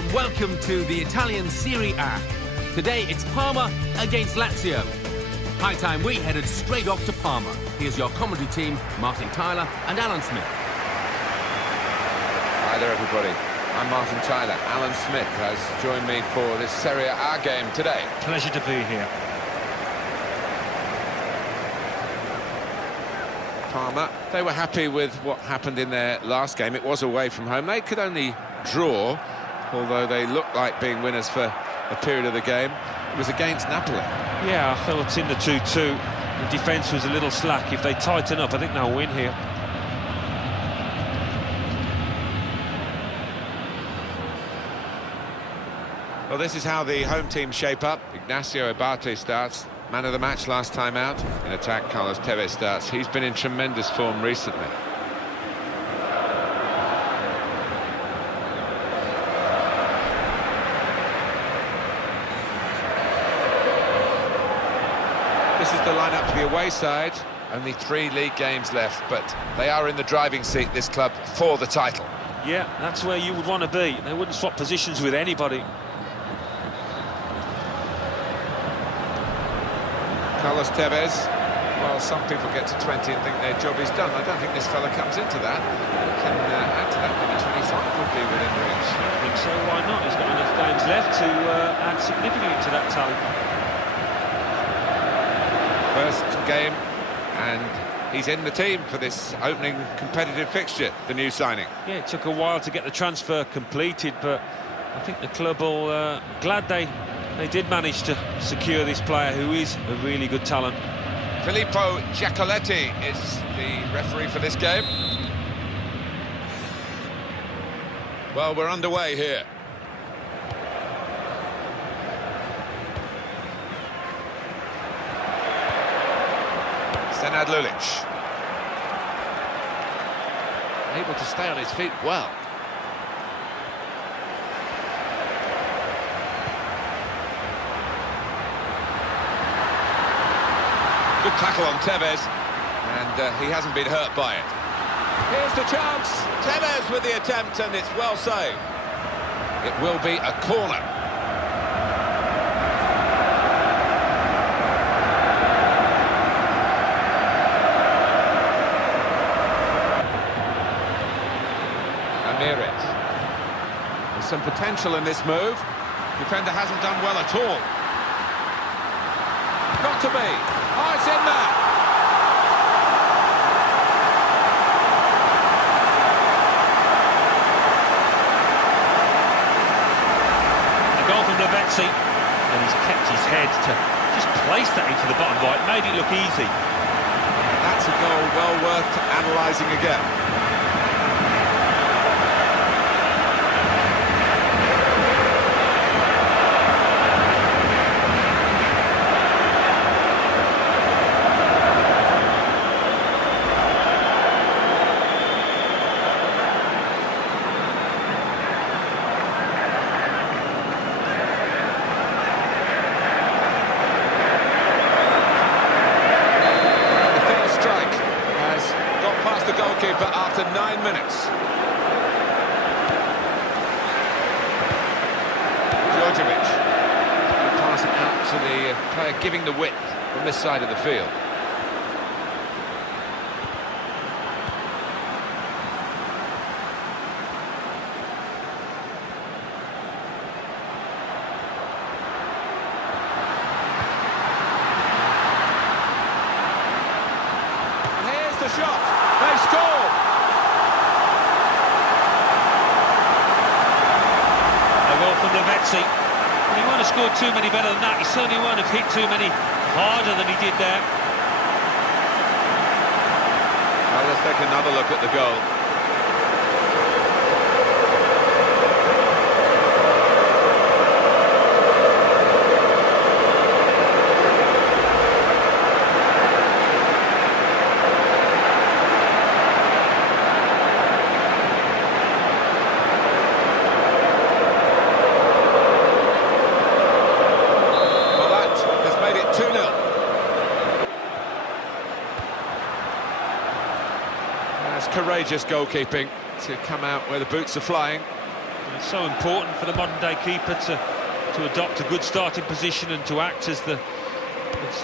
and welcome to the Italian Serie A. Today it's Parma against Lazio. High time we headed straight off to Parma. Here's your commentary team, Martin Tyler and Alan Smith. Hi there everybody, I'm Martin Tyler. Alan Smith has joined me for this Serie A game today. Pleasure to be here. Parma, they were happy with what happened in their last game. It was away from home. They could only draw, although they looked like being winners for a period of the game. It was against Napoli. Yeah, I felt in the 2-2. The defence was a little slack. If they tighten up, I think they'll win here. Well, this is how the home team shape up. Ignacio Abate starts, man of the match last time out. In attack, Carlos Tevez starts. He's been in tremendous form recently. This is the lineup for the away side. Only 3 league games left, but they are in the driving seat, this club, for the title. Yeah, that's where you would want to be. They wouldn't swap positions with anybody. Carlos Tevez, well, some people get to 20 and think their job is done. I don't think this fella comes into that. He can add to that, maybe 25 would be within reach. I think so, why not? He's got enough games left to add significantly to that tally. First game, and he's in the team for this opening competitive fixture, the new signing. Yeah, it took a while to get the transfer completed, but I think the club will glad they did manage to secure this player who is a really good talent. Filippo Giacoletti is the referee for this game. Well, we're underway here. Senad Lulic. Able to stay on his feet well. Good tackle on Tevez, and he hasn't been hurt by it. Here's the chance. Tevez with the attempt, and it's well saved. It will be a corner. Ramirez. There's some potential in this move. Defender hasn't done well at all. Got to be. Oh, it's in there. A goal from Lavezzi, and he's kept his head to just place that into the bottom right, made it look easy. That's a goal well worth analysing again. Goalkeeper after 9 minutes. Djordjevic passing out to the player giving the width from this side of the field. And here's the shot. They score! A goal from Lavezzi. He won't have scored too many better than that. He certainly won't have hit too many harder than he did there. Well, let's take another look at the goal. Courageous goalkeeping to come out where the boots are flying. It's so important for the modern-day keeper to adopt a good starting position and to act as the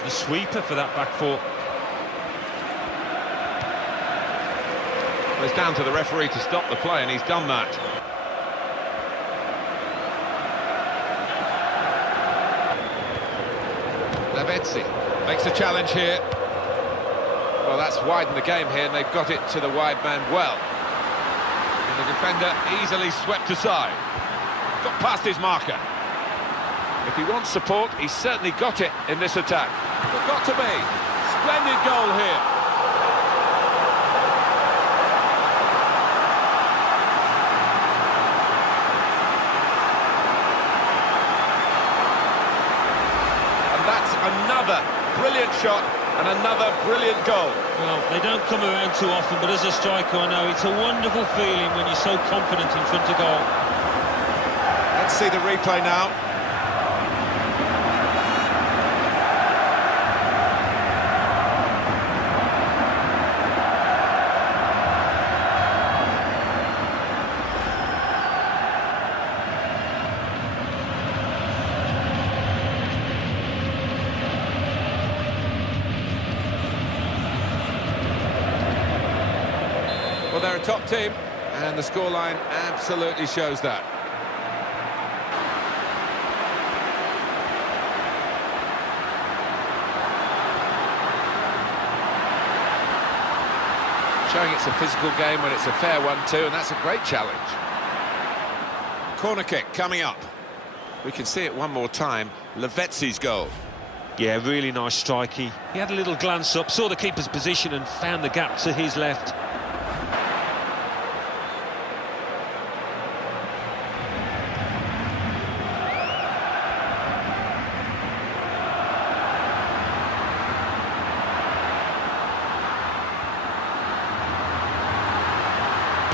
sweeper for that back four. Well, it's down to the referee to stop the play, and he's done that. Lavezzi makes a challenge here. Well, that's widened the game here, and they've got it to the wide man well. And the defender easily swept aside. Got past his marker. If he wants support, he's certainly got it in this attack. But got to be. Splendid goal here. And that's another brilliant shot and another brilliant goal. Well, they don't come around too often, but as a striker, I know it's a wonderful feeling when you're so confident in front of goal. Let's see the replay now. Well, they're a top team, and the scoreline absolutely shows that. Showing it's a physical game when it's a fair one too, and that's a great challenge. Corner kick coming up. We can see it one more time. Lavezzi's goal. Yeah, really nice strike. He had a little glance up, saw the keeper's position and found the gap to his left.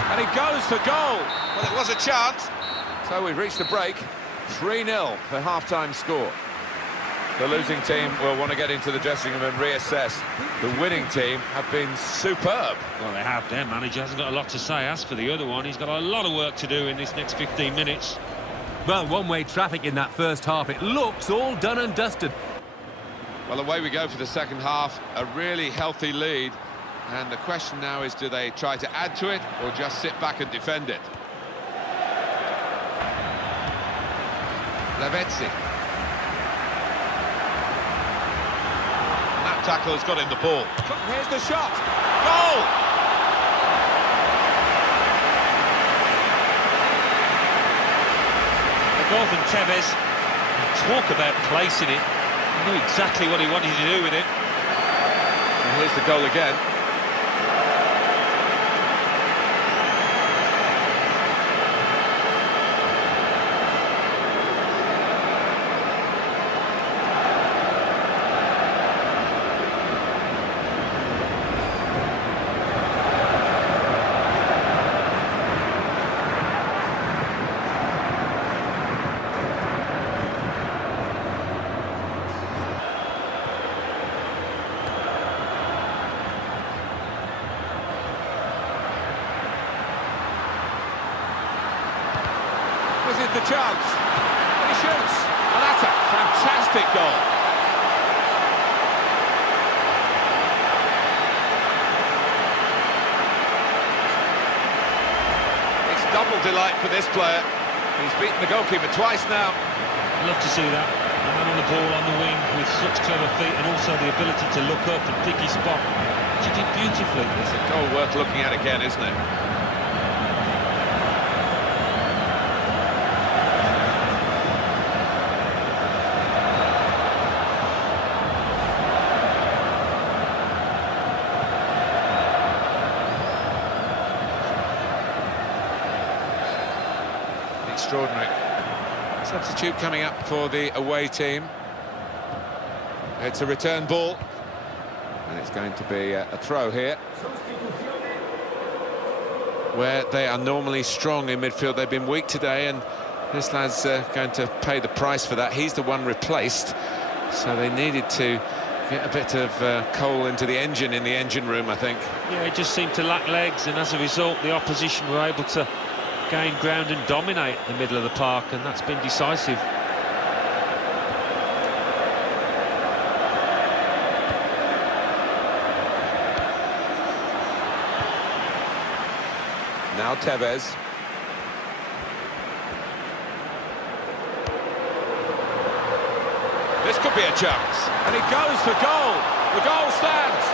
And he goes for goal. Well, it was a chance. So we've reached the break. 3-0 the half-time score. The losing team will want to get into the dressing room and reassess. The winning team have been superb. Well, they have. Their manager hasn't got a lot to say. As for the other one, he's got a lot of work to do in this next 15 minutes. Well, one-way traffic in that first half. It looks all done and dusted. Well, away we go for the second half. A really healthy lead. And the question now is, do they try to add to it or just sit back and defend it? Lavezzi. And that tackle has got him the ball. Here's the shot. Goal! The goal from Tevez. Talk about placing it. He knew exactly what he wanted to do with it. And here's the goal again. This is the chance. And he shoots. And that's a fantastic goal. It's double delight for this player. He's beaten the goalkeeper twice now. Love to see that. A man on the ball on the wing with such clever feet and also the ability to look up and pick his spot. He did beautifully. It's a goal worth looking at again, isn't it? Extraordinary. Substitute coming up for the away team. It's a return ball, and it's going to be a throw here, where they are normally strong in midfield. They've been weak today, and this lad's going to pay the price for that. He's the one replaced, so they needed to get a bit of coal into the engine in the engine room, I think. Yeah, it just seemed to lack legs, and as a result, the opposition were able to gain ground and dominate the middle of the park, and that's been decisive. Now Tevez. This could be a chance. And he goes for goal. The goal stands.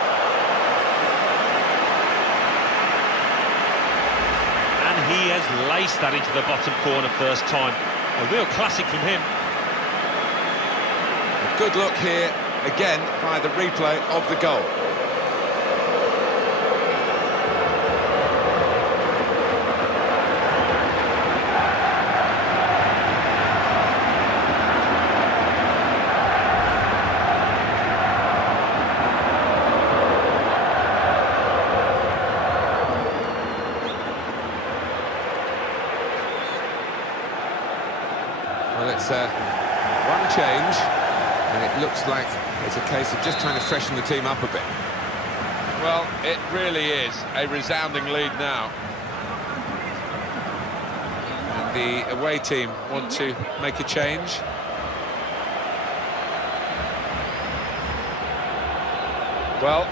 And he has laced that into the bottom corner first time. A real classic from him. A good look here, again, by the replay of the goal. Well, it's one change, and it looks like it's a case of just trying to freshen the team up a bit. Well, it really is a resounding lead now. And the away team want to make a change. Well,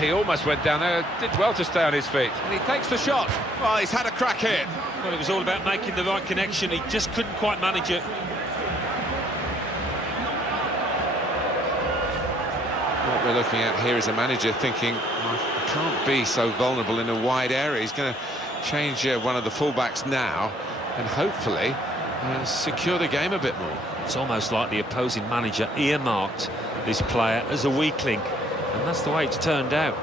he almost went down there, did well to stay on his feet. And he takes the shot. Well, he's had a crack here. Well, it was all about making the right connection. He just couldn't quite manage it. What we're looking at here is a manager thinking, well, I can't be so vulnerable in a wide area. He's going to change one of the fullbacks now and hopefully secure the game a bit more. It's almost like the opposing manager earmarked this player as a weakling, and that's the way it's turned out.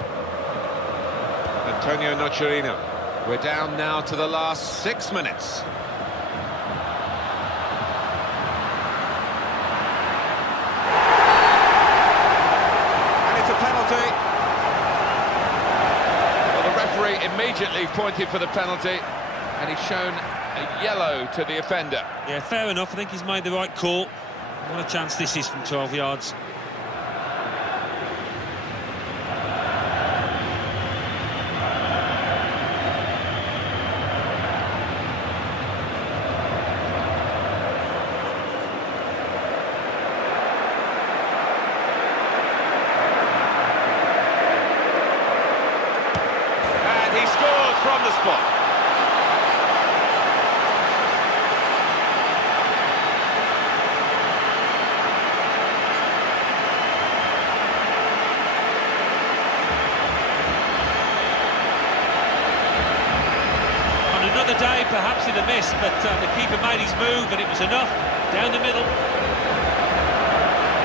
Antonio Nocerino. We're down now to the last 6 minutes. And it's a penalty. Well, the referee immediately pointed for the penalty, and he's shown a yellow to the offender. Yeah, fair enough. I think he's made the right call. What a chance this is from 12 yards. He scores from the spot. On another day, perhaps he'd have missed, but the keeper made his move and it was enough. Down the middle.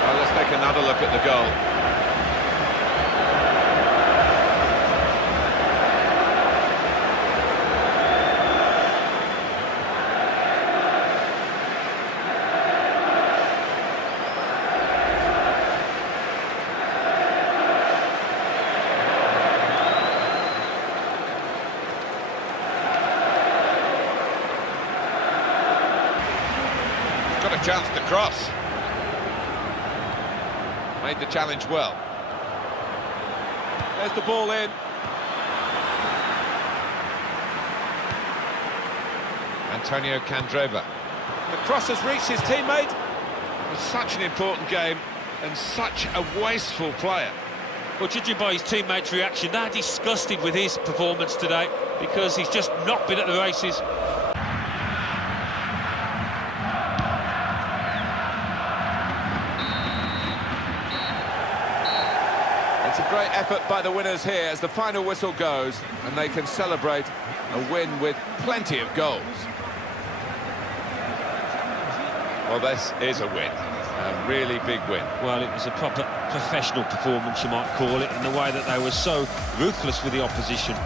Well, let's take another look at the goal. Got a chance to cross. Made the challenge well. There's the ball in. Antonio Candreva. The cross has reached his teammate. It was such an important game and such a wasteful player. Well, judging by his teammates' reaction, they're disgusted with his performance today because he's just not been at the races. It's a great effort by the winners here as the final whistle goes, and they can celebrate a win with plenty of goals. Well, this is a win, a really big win. Well, it was a proper professional performance, you might call it, in the way that they were so ruthless with the opposition.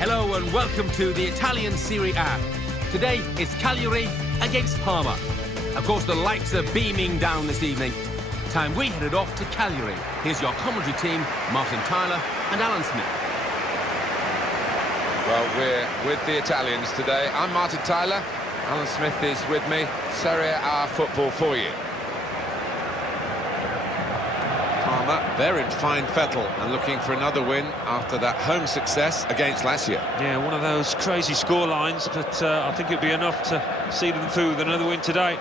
Hello and welcome to the Italian Serie A. Today it's Cagliari against Parma. Of course, the lights are beaming down this evening. Time we headed off to Cagliari. Here's your commentary team, Martin Tyler and Alan Smith. Well, we're with the Italians today. I'm Martin Tyler. Alan Smith is with me. Serie A football for you. Parma, they're in fine fettle and looking for another win after that home success against Lazio. Yeah, one of those crazy score lines, but I think it'd be enough to see them through with another win today.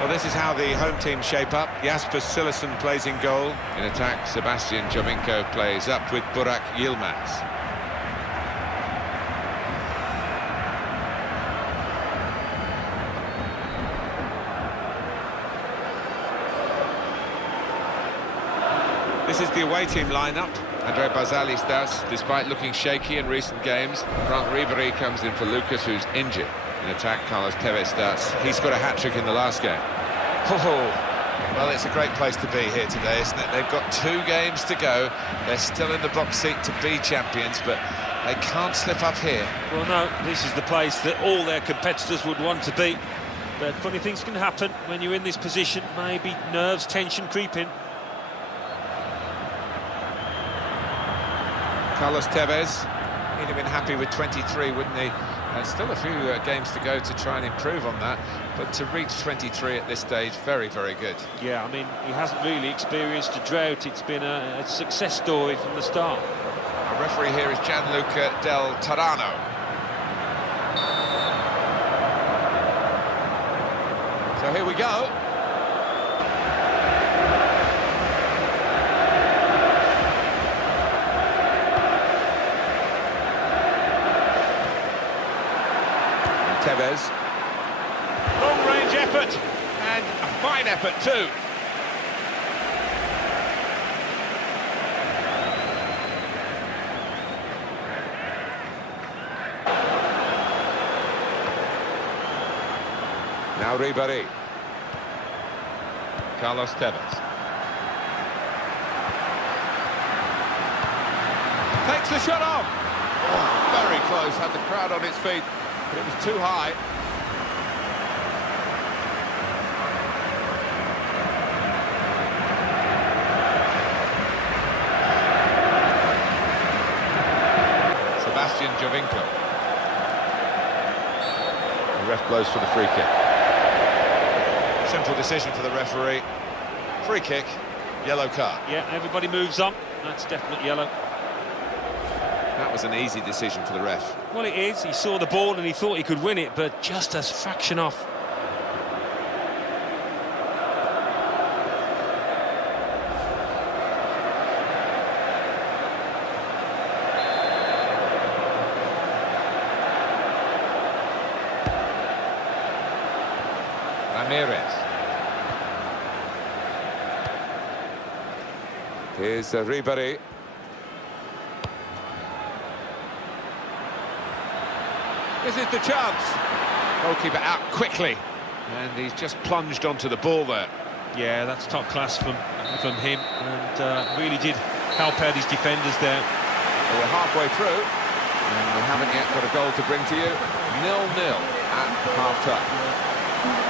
Well, this is how the home team shape up. Jasper Cillessen plays in goal. In attack, Sebastian Jovinko plays up with Burak Yilmaz. This is the away team lineup. Andre Barzagli starts, despite looking shaky in recent games. Franck Ribéry comes in for Lucas, who's injured. In attack, Carlos Tevez starts. He's got a hat-trick in the last game. Oh, well, it's a great place to be here today, isn't it? They've got 2 games to go. They're still in the box seat to be champions, but they can't slip up here. Well, no, this is the place that all their competitors would want to be. But funny things can happen when you're in this position. Maybe nerves, tension creeping. Carlos Tevez, he'd have been happy with 23, wouldn't he? Still a few games to go to try and improve on that, but to reach 23 at this stage, very, very good. Yeah, I mean, he hasn't really experienced a drought. It's been a success story from the start. Our referee here is Gianluca Del Tarano. So here we go. Tevez. Long-range effort, and a fine effort too. Now Ribéry. Carlos Tevez. Takes the shot off. Oh, very close, had the crowd on its feet. But it was too high. Sebastian Jovinko. The ref blows for the free kick. Simple decision for the referee. Free kick, yellow card. Yeah, everybody moves on. That's definite yellow. That was an easy decision for the ref. Well, it is. He saw the ball and he thought he could win it, but just a fraction off. Ramirez. Here's Ribéry. This is the chance. Goalkeeper out quickly, and he's just plunged onto the ball there. Yeah, that's top class from him, and really did help out his defenders there. Well, we're halfway through, and we haven't yet got a goal to bring to you. 0-0 at half-time.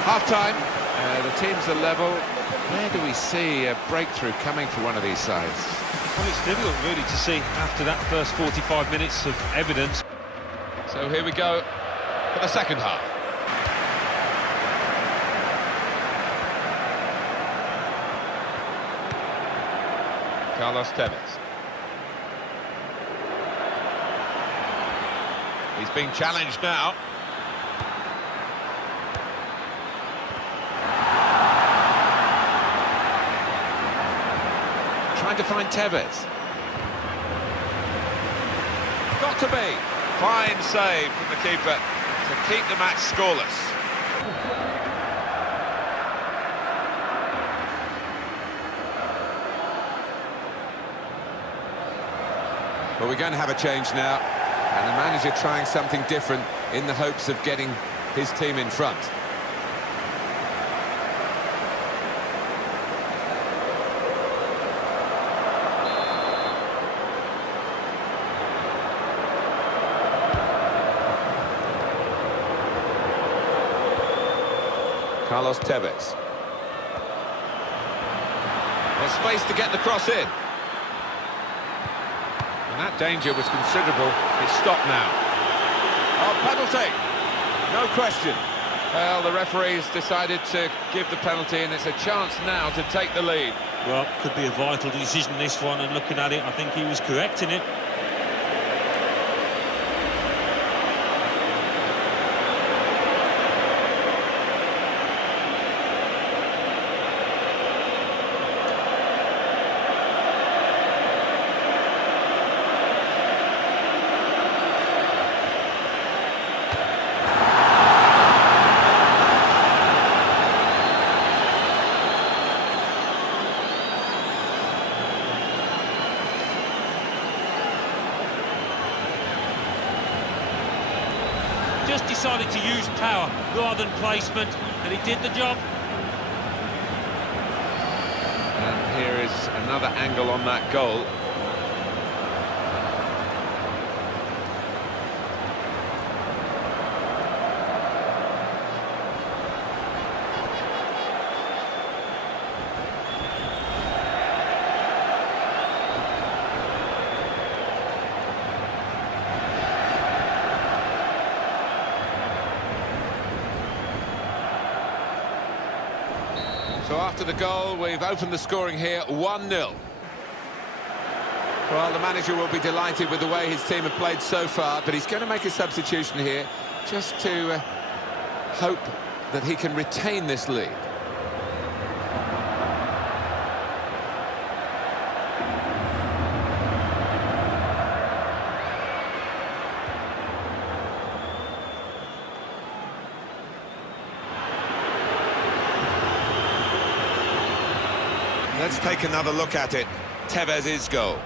Half-time, the teams are level. Where do we see a breakthrough coming for one of these sides? Well, it's difficult really to see after that first 45 minutes of evidence. So here we go for the second half. Carlos Tevez. He's being challenged now. Trying to find Tevez. Got to be. Fine save from the keeper to keep the match scoreless. But we're going to have a change now. And the manager trying something different in the hopes of getting his team in front. Carlos Tevez. There's space to get the cross in. And that danger was considerable. It's stopped now. Oh, penalty! No question. Well, the referee's decided to give the penalty, and it's a chance now to take the lead. Well, could be a vital decision, this one, and looking at it, I think he was correct in it. Just decided to use power rather than placement, and he did the job. And here is another angle on that goal. So after the goal, we've opened the scoring here, 1-0. Well, the manager will be delighted with the way his team have played so far, but he's going to make a substitution here just to hope that he can retain this lead. Let's take another look at it. Tevez's goal.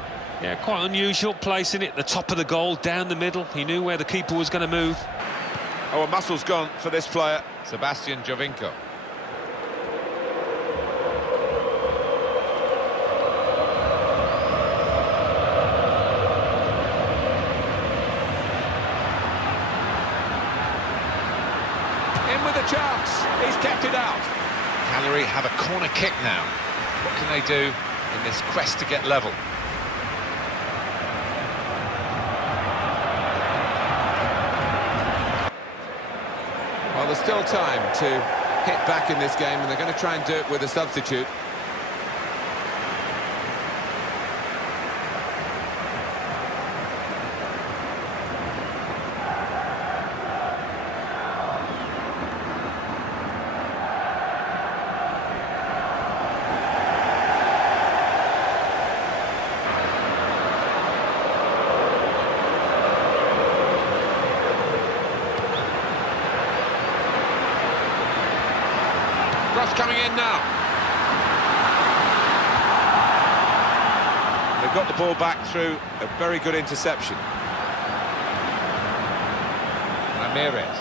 Yeah, quite unusual, placing it at the top of the goal, down the middle. He knew where the keeper was going to move. Oh, a muscle's gone for this player, Sebastian Jovinko. In with a chance. He's kept it out. Cagliari have a corner kick now. What can they do in this quest to get level? Well, there's still time to hit back in this game, and they're going to try and do it with a substitute. Cross coming in now. They've got the ball back through a very good interception. Ramirez.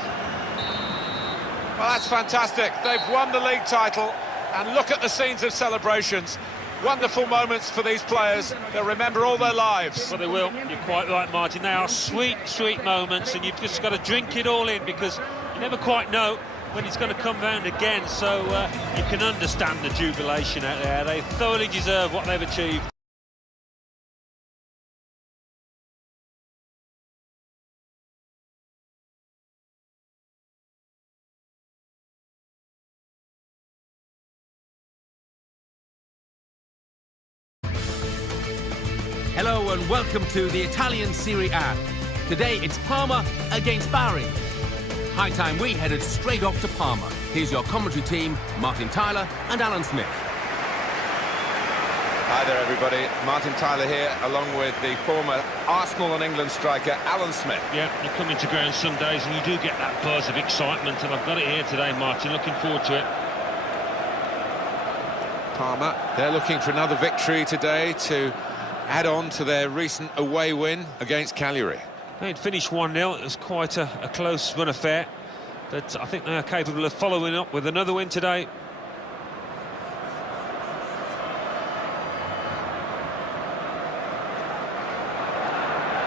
Well, that's fantastic. They've won the league title, and look at the scenes of celebrations. Wonderful moments for these players. They'll remember all their lives. Well, they will. You're quite right, Martin. They are sweet, sweet moments, and you've just got to drink it all in, because you never quite know when it's going to come round again, so you can understand the jubilation out there. They thoroughly deserve what they've achieved. Hello and welcome to the Italian Serie A. Today it's Parma against Bari. High time we headed straight off to Parma. Here's your commentary team, Martin Tyler and Alan Smith. Hi there, everybody. Martin Tyler here, along with the former Arsenal and England striker, Alan Smith. Yeah, you come into ground some days and you do get that buzz of excitement, and I've got it here today, Martin. Looking forward to it. Parma, they're looking for another victory today to add on to their recent away win against Cagliari. They'd finished 1-0. It was quite a close run affair, but I think they are capable of following up with another win today.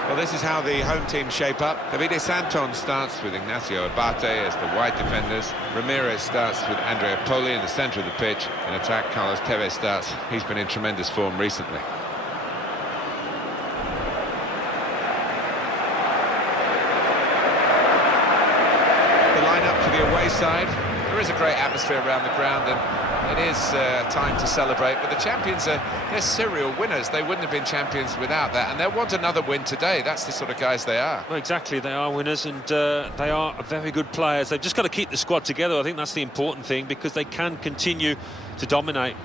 Well, this is how the home team shape up. Davide Santon starts with Ignacio Abate as the wide defenders. Ramirez starts with Andrea Poli in the centre of the pitch. In attack, Carlos Tevez starts. He's been in tremendous form recently. The line-up for the away side. There is a great atmosphere around the ground, and it is time to celebrate, but the champions they're serial winners. They wouldn't have been champions without that, and they'll want another win today. That's the sort of guys they are. Well, exactly, they are winners, and they are very good players. They've just got to keep the squad together. I think that's the important thing, because they can continue to dominate.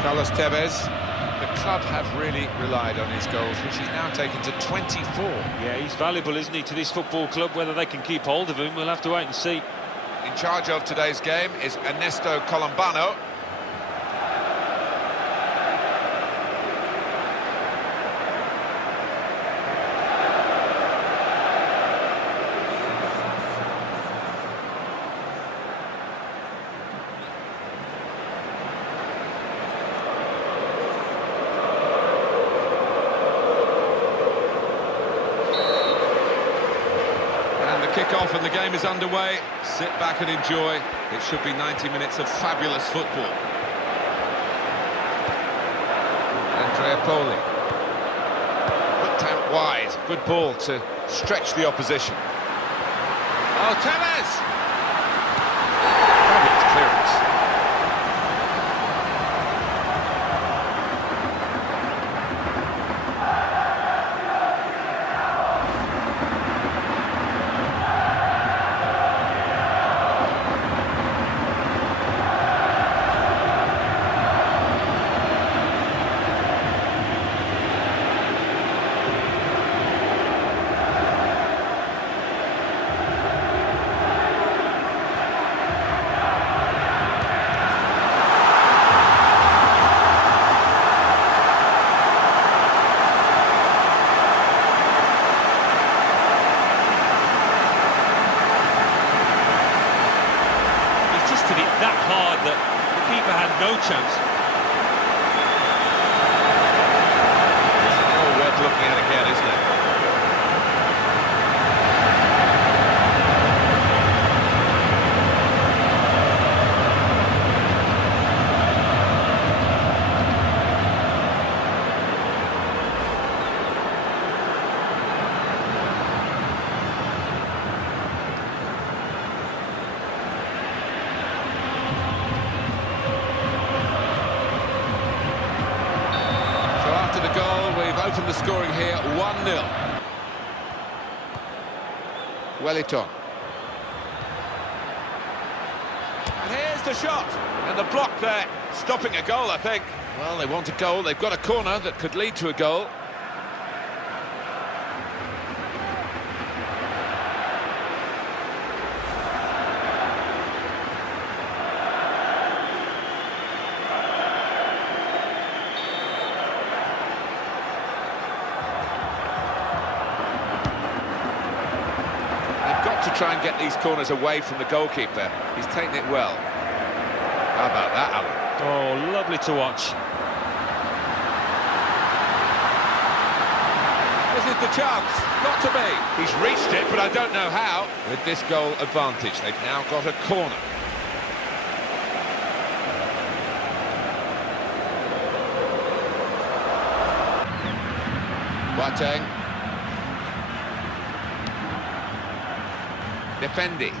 Carlos Tevez, the club have really relied on his goals, which he's now taken to 24. Yeah, he's valuable, isn't he, to this football club? Whether they can keep hold of him, we'll have to wait and see. In charge of today's game is Ernesto Colombano. Kick-off and the game is underway. Sit back and enjoy. It should be 90 minutes of fabulous football. Andrea Poli. Put out wide. Good ball to stretch the opposition. Oh, Tevez! Fabulous clearance. That hard that the keeper had no chance. It's all worth looking at again, isn't it? Open the scoring here, 1-0. Wellington. And here's the shot. And the block there, stopping a goal, I think. Well, they want a goal. They've got a corner that could lead to a goal. To try and get these corners away from the goalkeeper. He's taken it well. How about that, Alan? Oh, lovely to watch. This is the chance. Got to be. He's reached it, but I don't know how. With this goal advantage, they've now got a corner. Boateng. Defendi.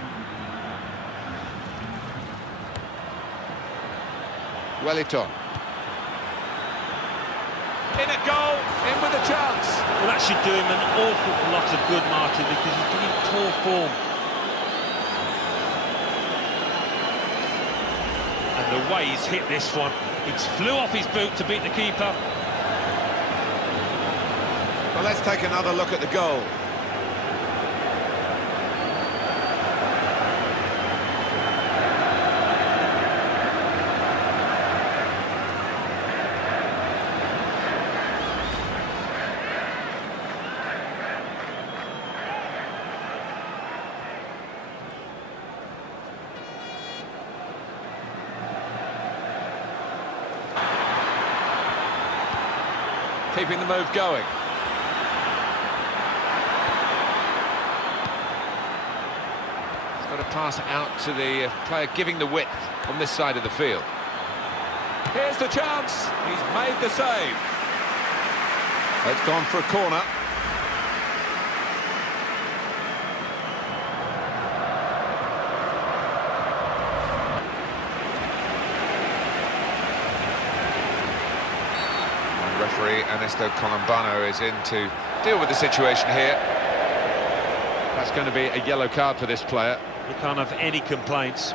Wellington. In a goal, in with a chance. Well, that should do him an awful lot of good, Martin, because he's been in poor form. And the way he's hit this one, he's flew off his boot to beat the keeper. Well, let's take another look at the goal. keeping the move going. He's got to pass out to the player giving the width on this side of the field. Here's the chance. He's made the save. It's gone for a corner. Referee Ernesto Colombano is in to deal with the situation here. That's going to be a yellow card for this player. You can't have any complaints.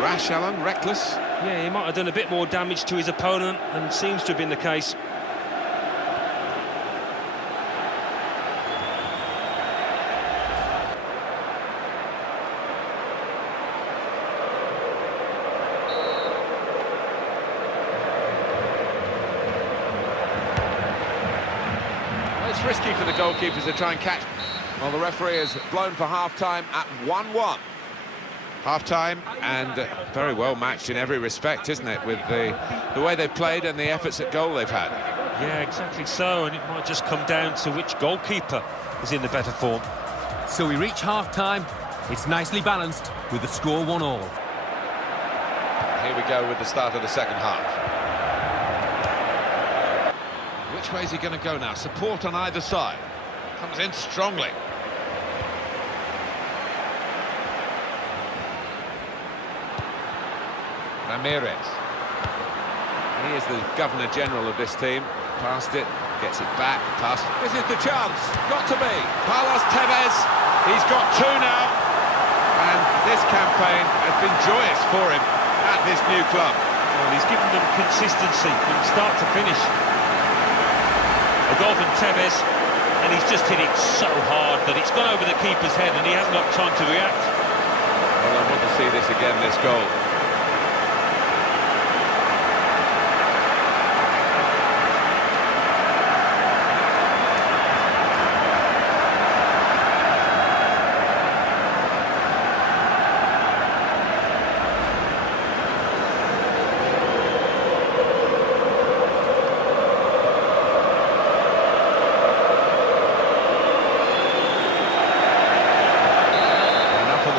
Rash, Alan, reckless. Yeah, he might have done a bit more damage to his opponent than seems to have been the case. It's risky for the goalkeepers to try and catch. Well, the referee has blown for half-time at 1-1. Half-time, and very well matched in every respect, isn't it, with the way they've played and the efforts at goal they've had. Yeah, exactly so, and it might just come down to which goalkeeper is in the better form. So we reach half-time. It's nicely balanced with the score 1-1. Here we go with the start of the second half. Which way is he going to go now? Support on either side. Comes in strongly. Ramirez. He is the Governor-General of this team. Passed it, gets it back, pass. This is the chance. Got to be. Carlos Tevez. He's got two now. And this campaign has been joyous for him at this new club. Well, he's given them consistency from start to finish. A goal from Tevez, and he's just hit it so hard that it's gone over the keeper's head and he hasn't got time to react. Well, I want to see this again, this goal.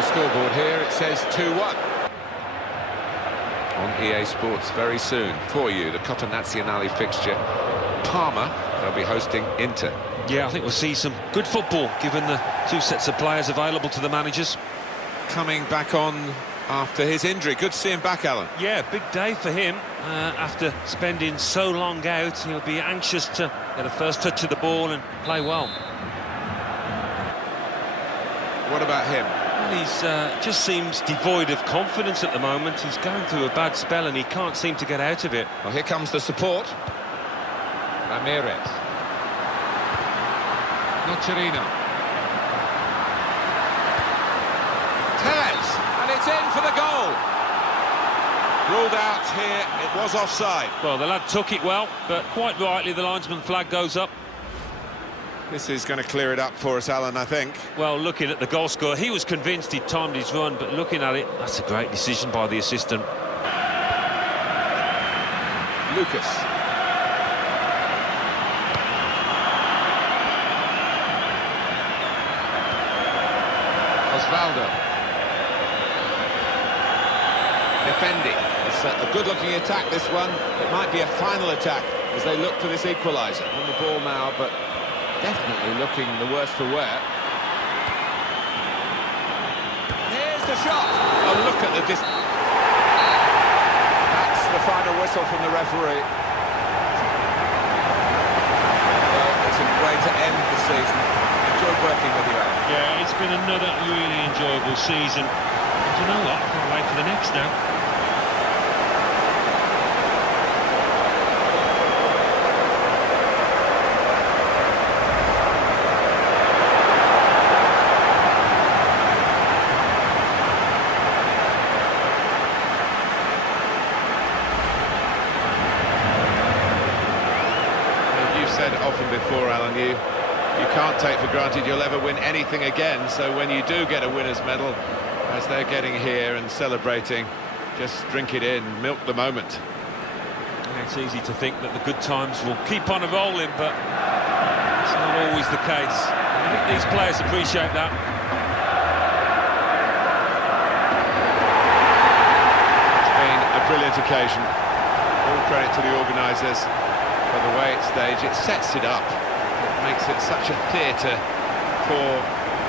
Scoreboard here, it says 2-1. On EA Sports very soon for you, the Coppa Nazionale fixture. Parma, they'll be hosting Inter. Yeah, I think we'll see some good football given the two sets of players available to the managers. Coming back on after his injury. Good to see him back, Alan. Yeah, big day for him. After spending so long out, he'll be anxious to get a first touch of the ball and play well. What about him? He's just seems devoid of confidence at the moment. He's going through a bad spell and he can't seem to get out of it. Well, here comes the support. Ramirez. Nocerino. Tevez, and it's in for the goal. Ruled out here, it was offside. Well, the lad took it well, but quite rightly the linesman flag goes up. This is going to clear it up for us, Alan, I think. Well, looking at the goal scorer, he was convinced he'd timed his run, but looking at it, that's a great decision by the assistant. Lucas. Osvaldo. Defendi. It's a good-looking attack, this one. It might be a final attack as they look for this equaliser. On the ball now, but definitely looking the worse for wear. Here's the shot. Oh, look at the distance. That's the final whistle from the referee. Well, it's a way to end the season. Enjoyed working with you, Alan. Yeah, it's been another really enjoyable season. And you know what? I can't wait for the next now. Said often before, Alan, you can't take for granted you'll ever win anything again, so when you do get a winner's medal, as they're getting here and celebrating, just drink it in, milk the moment. It's easy to think that the good times will keep on rolling, but it's not always the case. I think these players appreciate that. It's been a brilliant occasion. All credit to the organisers for the way it's staged. It sets it up. It makes it such a theatre for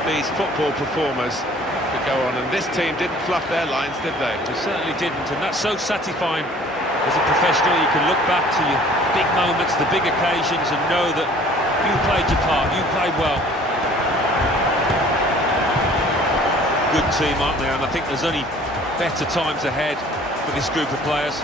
these football performers to go on. And this team didn't fluff their lines, did they? They certainly didn't, and that's so satisfying. As a professional, you can look back to your big moments, the big occasions, and know that you played your part, you played well. Good team, aren't they? And I think there's only better times ahead for this group of players.